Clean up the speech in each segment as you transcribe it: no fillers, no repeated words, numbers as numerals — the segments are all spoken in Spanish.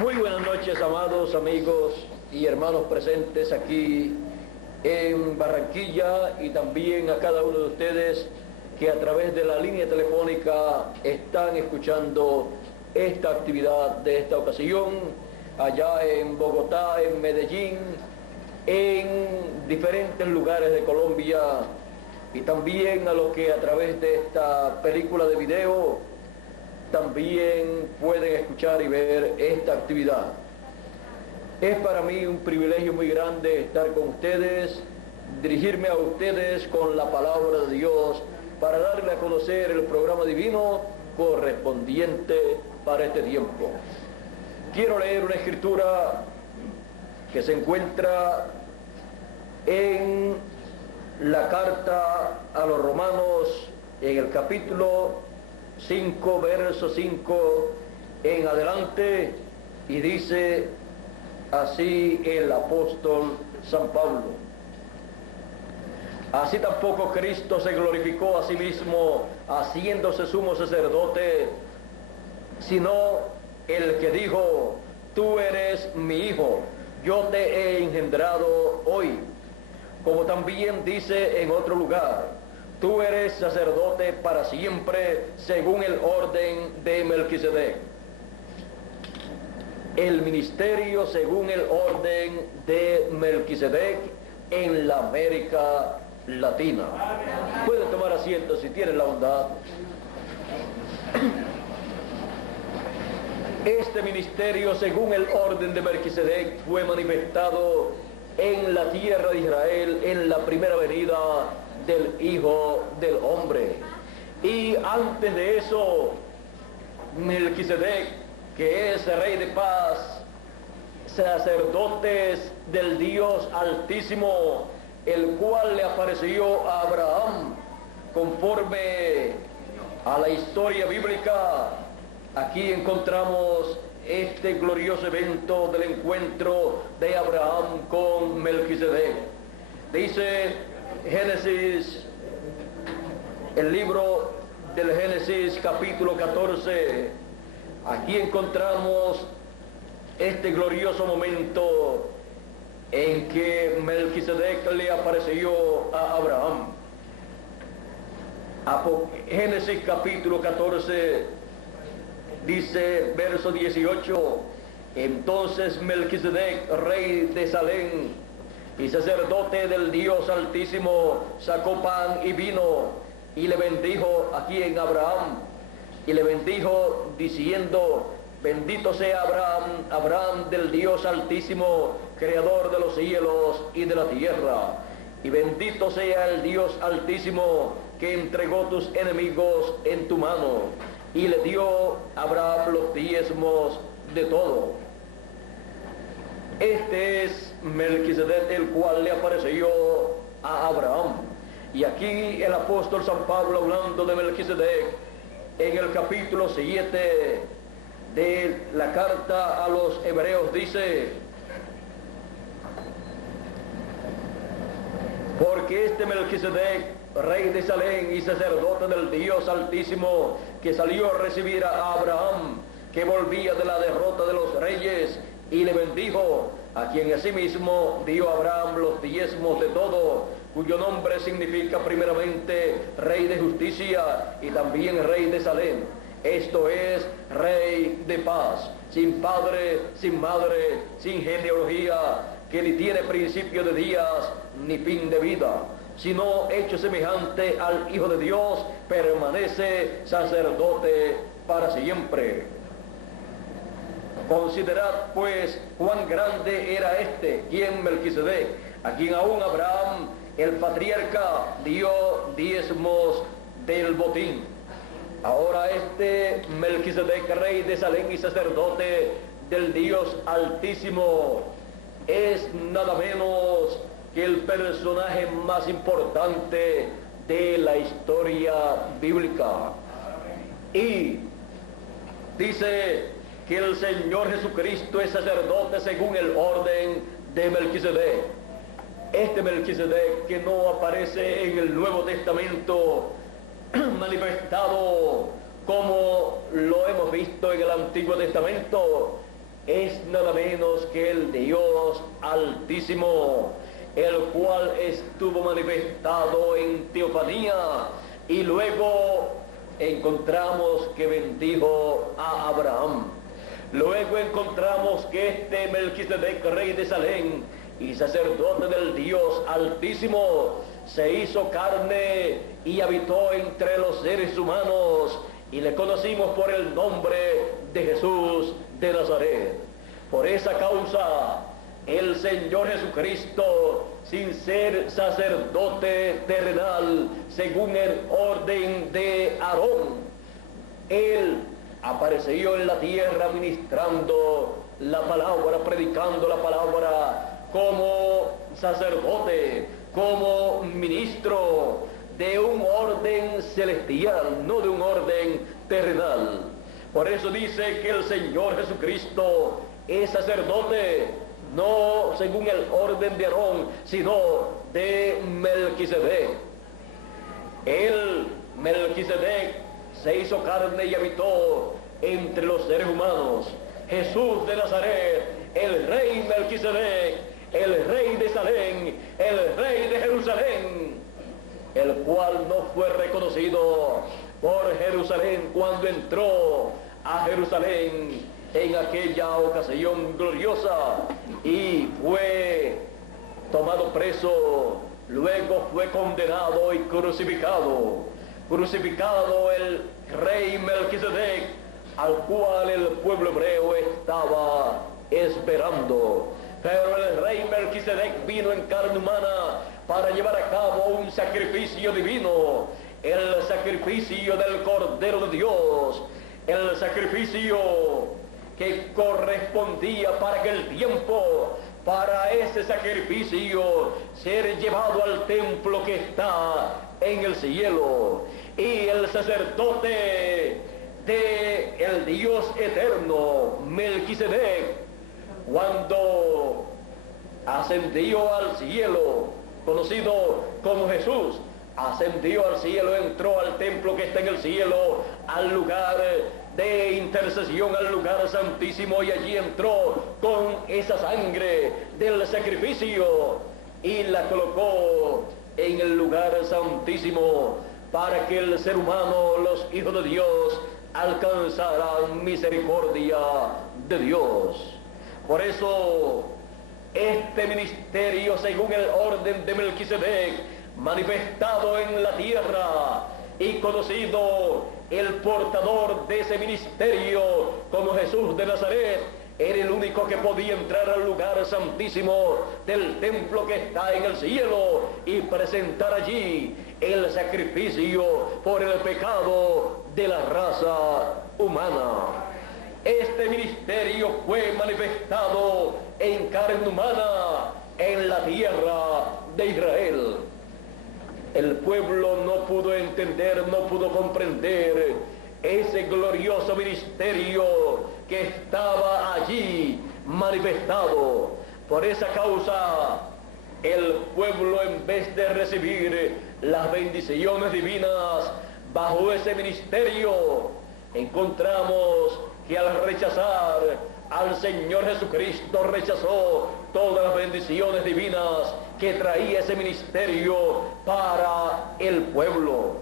Muy buenas noches, amados amigos y hermanos presentes aquí en Barranquilla, y también a cada uno de ustedes que a través de la línea telefónica están escuchando esta actividad de esta ocasión, allá en Bogotá, en Medellín, en diferentes lugares de Colombia, y también a los que a través de esta película de video también pueden escuchar y ver esta actividad. Es para mí un privilegio muy grande estar con ustedes, dirigirme a ustedes con la palabra de Dios para darle a conocer el programa divino correspondiente para este tiempo. Quiero leer una escritura que se encuentra en la carta a los Romanos, en el capítulo 5, verso 5 en adelante, y dice así el apóstol San Pablo: así tampoco Cristo se glorificó a sí mismo haciéndose sumo sacerdote, sino el que dijo: tú eres mi hijo, yo te he engendrado hoy. Como también dice en otro lugar: tú eres sacerdote para siempre según el orden de Melquisedec. El ministerio según el orden de Melquisedec en la América Latina. Pueden tomar asiento si tienen la bondad. Este ministerio según el orden de Melquisedec fue manifestado en la tierra de Israel en la primera venida del Hijo del Hombre. Y antes de eso, Melquisedec, que es rey de paz, sacerdotes del Dios Altísimo, el cual le apareció a Abraham conforme a la historia bíblica. Aquí encontramos este glorioso evento del encuentro de Abraham con Melquisedec. Dice Génesis, el libro del Génesis capítulo 14, aquí encontramos este glorioso momento en que Melquisedec le apareció a Abraham. Génesis capítulo 14 dice, verso 18: entonces Melquisedec, rey de Salem y sacerdote del Dios Altísimo, sacó pan y vino y le bendijo aquí en Abraham, y le bendijo diciendo: bendito sea Abraham del Dios Altísimo, creador de los cielos y de la tierra, y bendito sea el Dios Altísimo que entregó tus enemigos en tu mano. Y le dio a Abraham los diezmos de todo. Este es Melquisedec, el cual le apareció a Abraham. Y aquí el apóstol San Pablo, hablando de Melquisedec, en el capítulo 7 de la carta a los Hebreos, dice: porque este Melquisedec, rey de Salem y sacerdote del Dios Altísimo, que salió a recibir a Abraham, que volvía de la derrota de los reyes, y le bendijo, a quien asimismo dio a Abraham los diezmos de todo, cuyo nombre significa primeramente Rey de Justicia y también Rey de Salem. Esto es Rey de Paz, sin padre, sin madre, sin genealogía, que ni tiene principio de días ni fin de vida, sino hecho semejante al Hijo de Dios, permanece sacerdote para siempre. Considerad pues cuán grande era este, quien Melquisedec, a quien aún Abraham, el patriarca, dio diezmos del botín. Ahora este Melquisedec, rey de Salem y sacerdote del Dios Altísimo, es nada menos que el personaje más importante de la historia bíblica. Y dice que el Señor Jesucristo es sacerdote según el orden de Melquisedec. Este Melquisedec, que no aparece en el Nuevo Testamento manifestado como lo hemos visto en el Antiguo Testamento, es nada menos que el Dios Altísimo, el cual estuvo manifestado en teofanía, y luego encontramos que bendijo a Abraham. Luego encontramos que este Melquisedec, rey de Salem y sacerdote del Dios Altísimo, se hizo carne y habitó entre los seres humanos, y le conocimos por el nombre de Jesús de Nazaret. Por esa causa, el Señor Jesucristo, sin ser sacerdote terrenal según el orden de Aarón, Él apareció en la tierra ministrando la palabra, predicando la palabra como sacerdote, como ministro de un orden celestial, no de un orden terrenal. Por eso dice que el Señor Jesucristo es sacerdote, no según el orden de Aarón, sino de Melquisedec. El Melquisedec se hizo carne y habitó entre los seres humanos. Jesús de Nazaret, el rey Melquisedec, el rey de Salem, el rey de Jerusalén, el cual no fue reconocido por Jerusalén cuando entró a Jerusalén en aquella ocasión gloriosa y fue tomado preso, luego fue condenado y crucificado. Crucificado el rey Melquisedec, al cual el pueblo hebreo estaba esperando. Pero el rey Melquisedec vino en carne humana para llevar a cabo un sacrificio divino, el sacrificio del Cordero de Dios, el sacrificio que correspondía para aquel tiempo, para ese sacrificio ser llevado al templo que está en el cielo. Y el sacerdote de el Dios eterno, Melquisedec, cuando ascendió al cielo, conocido como Jesús, ascendió al cielo, entró al templo que está en el cielo, al lugar de intercesión, al lugar santísimo, y allí entró con esa sangre del sacrificio y la colocó en el lugar santísimo para que el ser humano, los hijos de Dios, alcanzaran misericordia de Dios. Por eso este ministerio, según el orden de Melquisedec, manifestado en la tierra y conocido el portador de ese ministerio como Jesús de Nazaret, era el único que podía entrar al lugar santísimo del templo que está en el cielo y presentar allí el sacrificio por el pecado de la raza humana. Este ministerio fue manifestado en carne humana en la tierra de Israel. El pueblo no pudo entender, no pudo comprender ese glorioso ministerio que estaba allí manifestado. Por esa causa, el pueblo, en vez de recibir las bendiciones divinas bajo ese ministerio, encontramos que al rechazar al Señor Jesucristo, rechazó todas las bendiciones divinas que traía ese ministerio para el pueblo.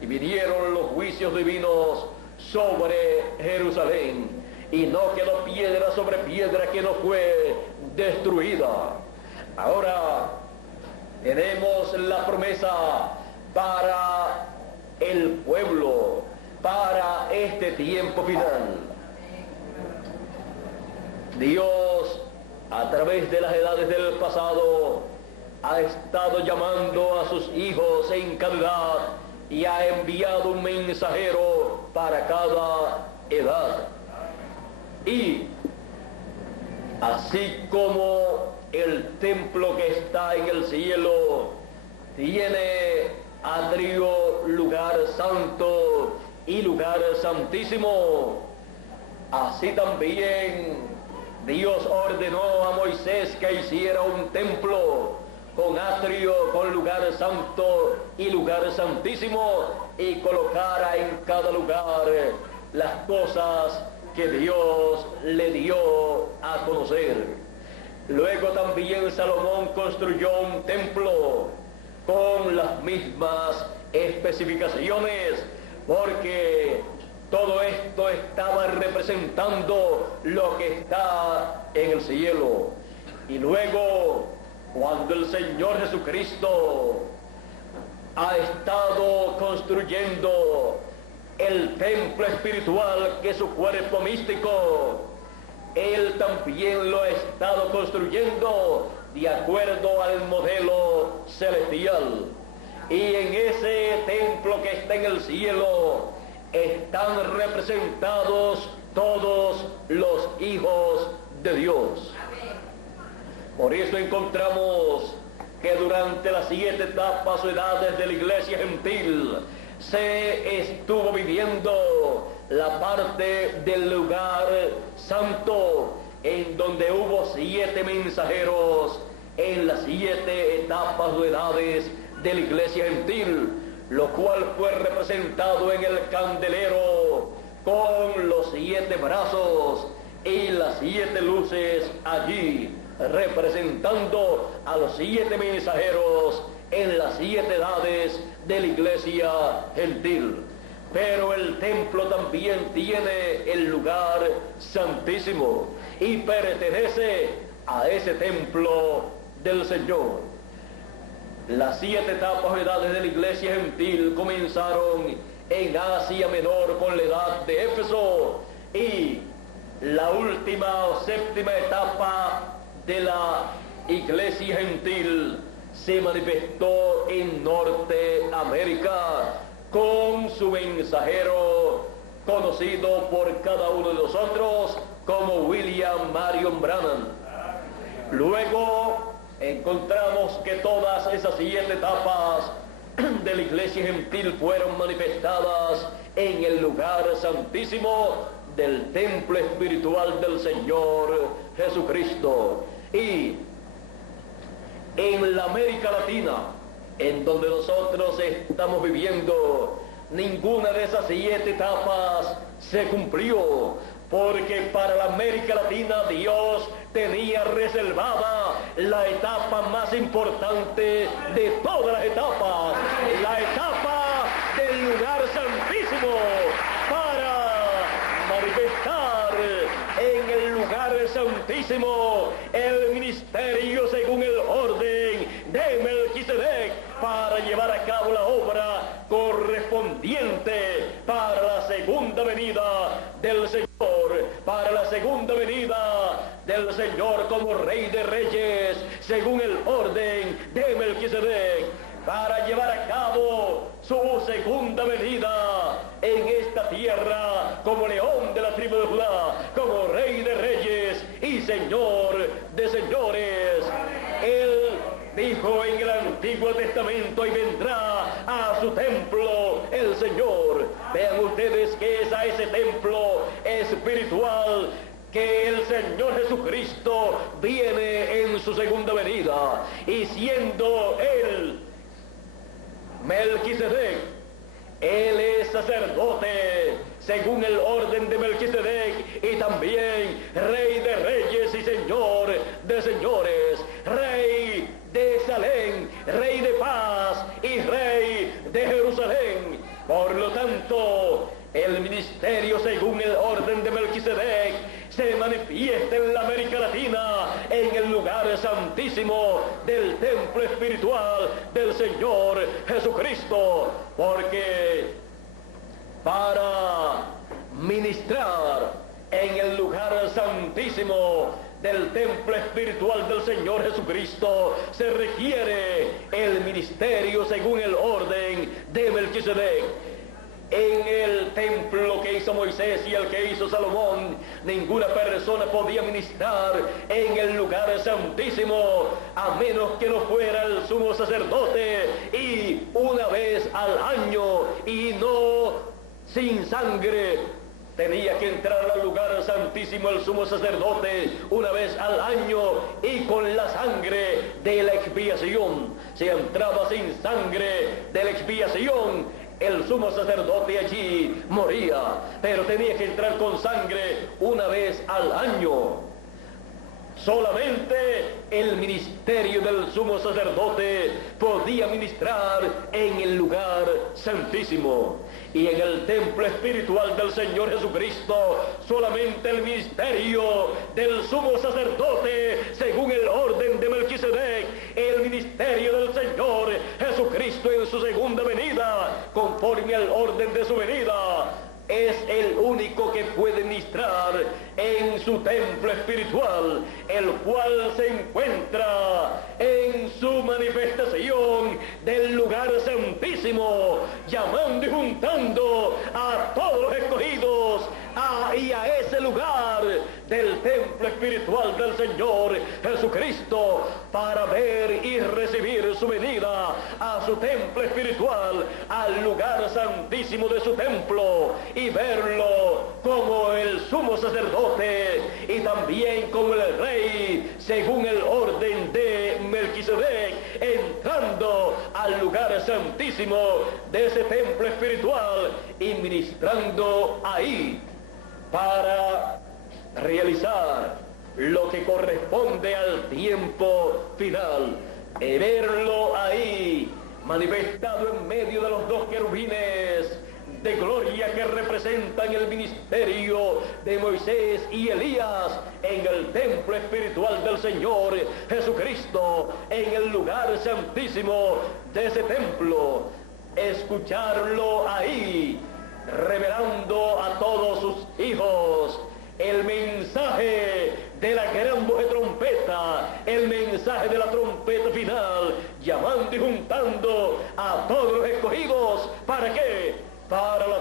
Y vinieron los juicios divinos sobre Jerusalén, y no quedó piedra sobre piedra que no fue destruida. Ahora tenemos la promesa para el pueblo, para este tiempo final. Dios, a través de las edades del pasado, ha estado llamando a sus hijos en cada edad y ha enviado un mensajero para cada edad. Y así como el templo que está en el cielo tiene atrio, lugar santo y lugar santísimo, así también Dios ordenó a Moisés que hiciera un templo con atrio, con lugar santo y lugar santísimo, y colocara en cada lugar las cosas que Dios le dio a conocer. Luego también Salomón construyó un templo con las mismas especificaciones, porque todo esto estaba representando lo que está en el cielo. Y luego, cuando el Señor Jesucristo ha estado construyendo el templo espiritual, que es su cuerpo místico, Él también lo ha estado construyendo de acuerdo al modelo celestial. Y en ese templo que está en el cielo están representados todos los hijos de Dios. Por eso encontramos que durante las 7 etapas o edades de la iglesia gentil se estuvo viviendo la parte del lugar santo, en donde hubo 7 mensajeros en las 7 etapas o edades de la iglesia gentil, lo cual fue representado en el candelero con los 7 brazos y las 7 luces allí, representando a los 7 mensajeros en las 7 edades de la iglesia gentil. Pero el templo también tiene el lugar santísimo y pertenece a ese templo del Señor. Las 7 etapas o edades de la iglesia gentil comenzaron en Asia Menor con la edad de Éfeso, y la última o 7ª etapa de la iglesia gentil se manifestó en Norteamérica con su mensajero, conocido por cada uno de nosotros como William Marion Branham. Luego encontramos que todas esas 7 etapas de la iglesia gentil fueron manifestadas en el lugar santísimo del templo espiritual del Señor Jesucristo. Y en la América Latina, en donde nosotros estamos viviendo, ninguna de esas 7 etapas se cumplió, porque para la América Latina Dios tenía reservada la etapa más importante de todas las etapas, la etapa del lugar santísimo, para manifestar en el lugar santísimo el ministerio según el orden de Melquisedec, para llevar a cabo la obra correspondiente para la segunda venida del Señor, para la segunda venida del Señor como Rey de Reyes, según el orden de Melquisedec, para llevar a cabo su segunda venida en esta tierra como León de la tribu de Judá, como Rey de Reyes y Señor de señores. Él dijo en el Antiguo Testamento: y vendrá a su templo el Señor. Vean ustedes que es a ese templo espiritual que el Señor Jesucristo viene en su segunda venida, y siendo Él Melquisedec, Él es sacerdote según el orden de Melquisedec, y también Rey de Reyes y Señor de señores, Rey de Salem, Rey de paz y Rey de Jerusalén. Por lo tanto, el ministerio según el orden de Melquisedec se manifiesta en la América Latina, en el lugar santísimo del templo espiritual del Señor Jesucristo, porque para ministrar en el lugar santísimo del templo espiritual del Señor Jesucristo se requiere el ministerio según el orden de Melquisedec. En el templo que hizo Moisés y el que hizo Salomón, ninguna persona podía ministrar en el lugar santísimo a menos que no fuera el sumo sacerdote, y una vez al año, y no sin sangre. Tenía que entrar al lugar santísimo el sumo sacerdote una vez al año, y con la sangre de la expiación. Si entraba sin sangre de la expiación, el sumo sacerdote allí moría, pero tenía que entrar con sangre una vez al año. Solamente el ministerio del sumo sacerdote podía ministrar en el lugar santísimo. Y en el templo espiritual del Señor Jesucristo, solamente el ministerio del sumo sacerdote, según el orden de Melquisedec, el ministerio del Señor Jesucristo en su segunda venida, conforme al orden de su venida, es el único que puede ministrar en su templo espiritual, el cual se encuentra en su manifestación del lugar santísimo, llamando y juntando a todos los escogidos y a ese lugar del templo espiritual del Señor Jesucristo, para ver y recibir su venida a su templo espiritual, al lugar santísimo de su templo, y verlo como el sumo sacerdote y también como el rey, según el orden de Melquisedec, entrando al lugar santísimo de ese templo espiritual y ministrando ahí para realizar lo que corresponde al tiempo final, y verlo ahí manifestado en medio de los dos querubines de gloria que representan el ministerio de Moisés y Elías en el templo espiritual del Señor Jesucristo, en el lugar santísimo de ese templo, escucharlo ahí revelando a todos sus hijos el mensaje de la gran voz de trompeta, el mensaje de la trompeta final, llamando y juntando a todos los escogidos. ¿Para qué? Para la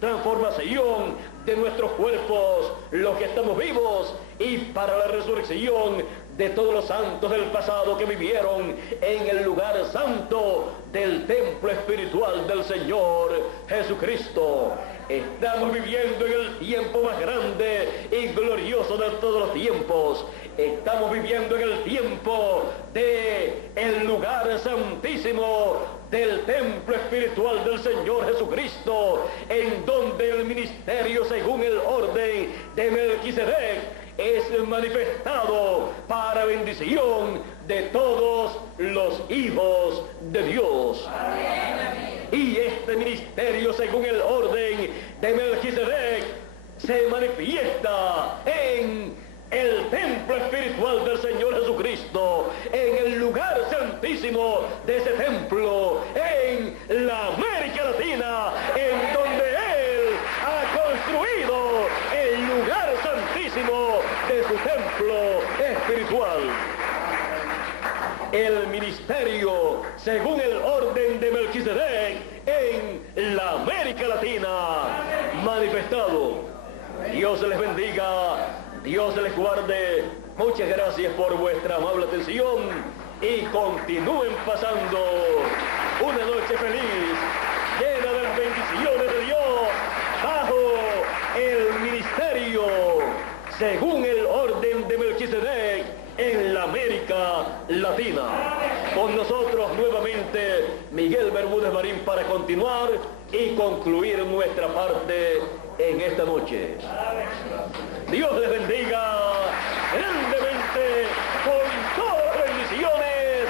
transformación de nuestros cuerpos, los que estamos vivos, y para la resurrección de todos los santos del pasado que vivieron en el lugar santo del templo espiritual del Señor Jesucristo. Estamos viviendo en el tiempo más grande y glorioso de todos los tiempos. Estamos viviendo en el tiempo de el lugar santísimo del templo espiritual del Señor Jesucristo, en donde el ministerio, según el orden de Melquisedec, es manifestado para bendición de todos los hijos de Dios. Amén. Y este ministerio, según el orden de Melquisedec, se manifiesta en el templo espiritual del Señor Jesucristo, en el lugar santísimo de ese templo, en la América Latina, en donde Él ha construido el lugar santísimo de su templo espiritual. El ministerio, según el orden de Melquisedec, en la América Latina, manifestado. Dios les bendiga, Dios les guarde. Muchas gracias por vuestra amable atención y continúen pasando una noche feliz, llena de las bendiciones de Dios, bajo el ministerio, según el orden de Melquisedec, en la América Latina. Con nosotros nuevamente Miguel Bermúdez Marín para continuar y concluir nuestra parte en esta noche. Dios les bendiga grandemente con todas las bendiciones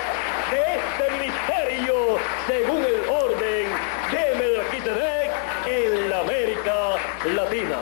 de este ministerio, según el orden de Melquisedec en la América Latina.